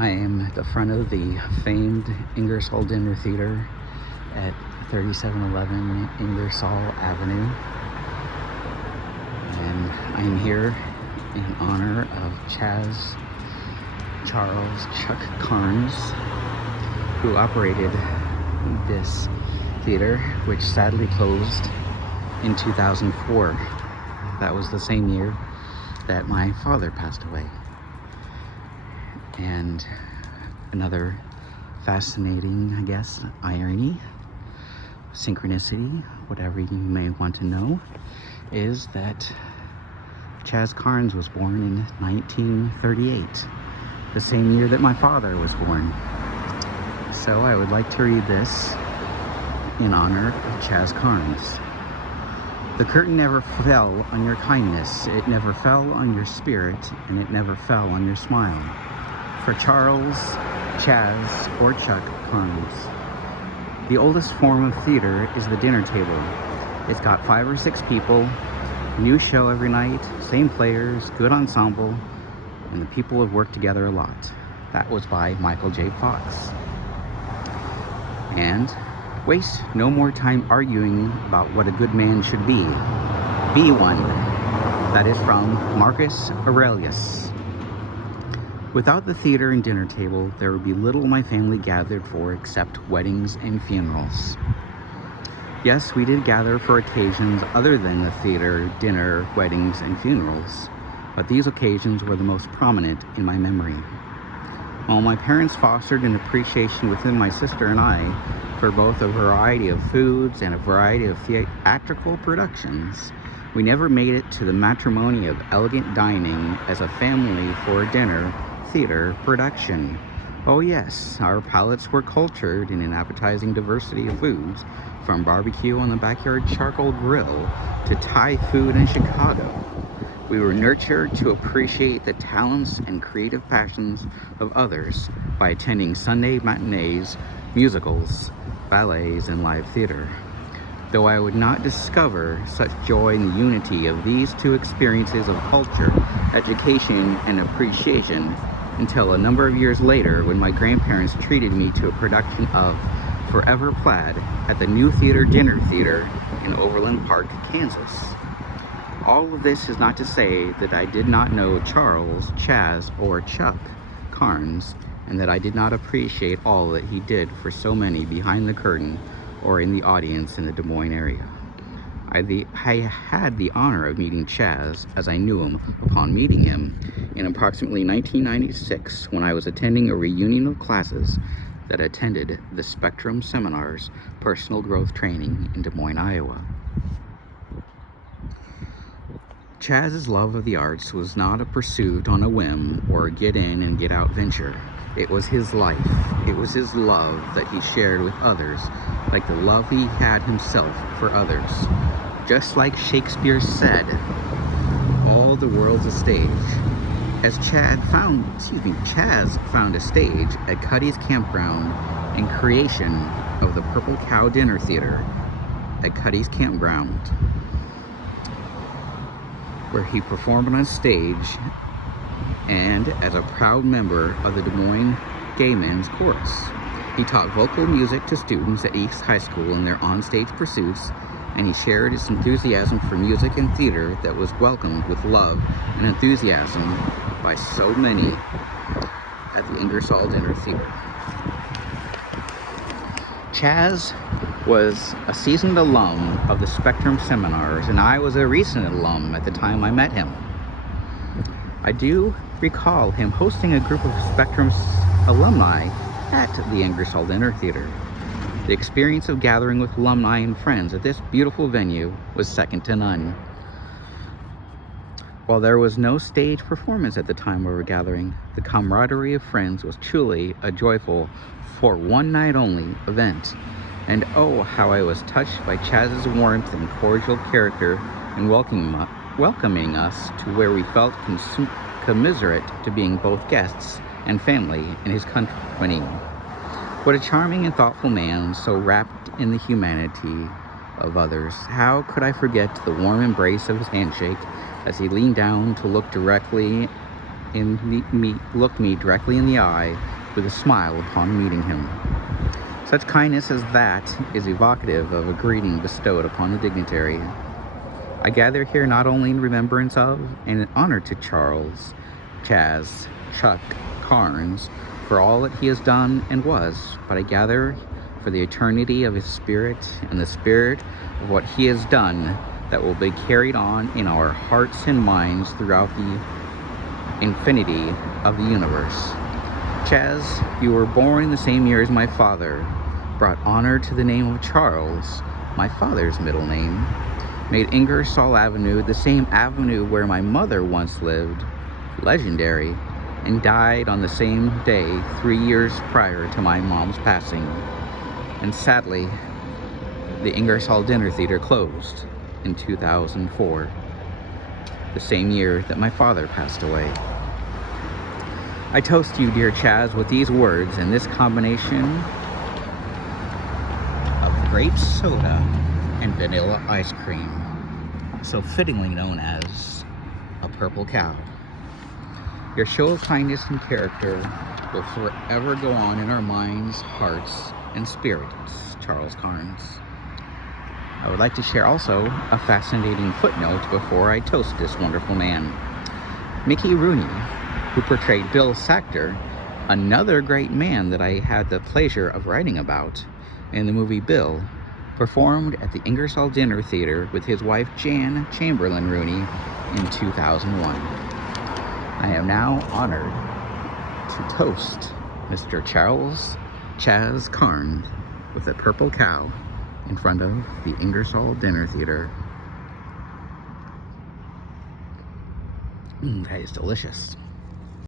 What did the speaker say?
I am at the front of the famed Ingersoll Dinner Theater at 3711 Ingersoll Avenue. And I'm here in honor of Chaz Charles Chuck Carnes, who operated this theater, which sadly closed in 2004. That was the same year that my father passed away. And another fascinating, I guess, irony, synchronicity, whatever you may want to know, is that Chaz Carnes was born in 1938, the same year that my father was born. So I would like to read this in honor of Chaz Carnes. The curtain never fell on your kindness, it never fell on your spirit, and it never fell on your smile. For Charles, Chaz, or Chuck Carnes, the oldest form of theater is the dinner table. It's got 5 or 6 people, new show every night, same players, good ensemble, and the people have worked together a lot. That was by Michael J. Fox. And waste no more time arguing about what a good man should be. Be one. That is from Marcus Aurelius. Without the theater and dinner table, there would be little my family gathered for except weddings and funerals. Yes, we did gather for occasions other than the theater, dinner, weddings, and funerals, but these occasions were the most prominent in my memory. While my parents fostered an appreciation within my sister and I for both a variety of foods and a variety of theatrical productions, we never made it to the matrimony of elegant dining as a family for a dinner theater production. Oh yes, our palates were cultured in an appetizing diversity of foods, from barbecue on the backyard charcoal grill to Thai food in Chicago. We were nurtured to appreciate the talents and creative passions of others by attending Sunday matinees, musicals, ballets, and live theater. Though I would not discover such joy in the unity of these two experiences of culture, education, and appreciation until a number of years later when my grandparents treated me to a production of Forever Plaid at the New Theater Dinner Theater in Overland Park, Kansas. All of this is not to say that I did not know Charles, Chaz, or Chuck Carnes, and that I did not appreciate all that he did for so many behind the curtain or in the audience in the Des Moines area. I had the honor of meeting Chaz as I knew him upon meeting him in approximately 1996 when I was attending a reunion of classes that attended the Spectrum Seminars Personal Growth Training in Des Moines, Iowa. Chaz's love of the arts was not a pursuit on a whim or a get in and get out venture. It was his life. It was his love that he shared with others, like the love he had himself for others. Just like Shakespeare said, all the world's a stage. As Chaz found a stage at Cuddy's Campground and creation of the Purple Cow Dinner Theater at Cuddy's Campground, where he performed on a stage and as a proud member of the Des Moines Gay Men's Chorus. He taught vocal music to students at East High School in their onstage pursuits, and he shared his enthusiasm for music and theater that was welcomed with love and enthusiasm by so many at the Ingersoll Dinner Theater. Chaz was a seasoned alum of the Spectrum Seminars, and I was a recent alum at the time I met him. I do recall him hosting a group of Spectrum alumni at the Ingersoll Dinner Theater. The experience of gathering with alumni and friends at this beautiful venue was second to none. While there was no stage performance at the time we were gathering, the camaraderie of friends was truly a joyful, for one night only, event. And oh, how I was touched by Chaz's warmth and cordial character in welcoming us to where we felt commiserate to being both guests and family in his company. What a charming and thoughtful man, so wrapped in the humanity of others. How could I forget the warm embrace of his handshake as he leaned down to look directly looked me directly in the eye with a smile upon meeting him. Such kindness as that is evocative of a greeting bestowed upon the dignitary. I gather here not only in remembrance of and in honor to Charles Chuck Carnes for all that he has done and was, but I gather for the eternity of his spirit and the spirit of what he has done that will be carried on in our hearts and minds throughout the infinity of the universe. Chaz, you were born the same year as my father, brought honor to the name of Charles, my father's middle name, made Ingersoll Avenue the same avenue where my mother once lived, legendary, and died on the same day 3 years prior to my mom's passing. And sadly, the Ingersoll Dinner Theater closed in 2004, the same year that my father passed away. I toast you, dear Chaz, with these words and this combination of grape soda and vanilla ice cream, so fittingly known as a purple cow. Your show of kindness and character will forever go on in our minds, hearts, and spirits, Charles Carnes. I would like to share also a fascinating footnote before I toast this wonderful man. Mickey Rooney, who portrayed Bill Sachter, another great man that I had the pleasure of writing about in the movie Bill, performed at the Ingersoll Dinner Theater with his wife Jan Chamberlain Rooney in 2001. I am now honored to toast Mr. Charles Chaz Carnes with a purple cow in front of the Ingersoll Dinner Theater. That is delicious.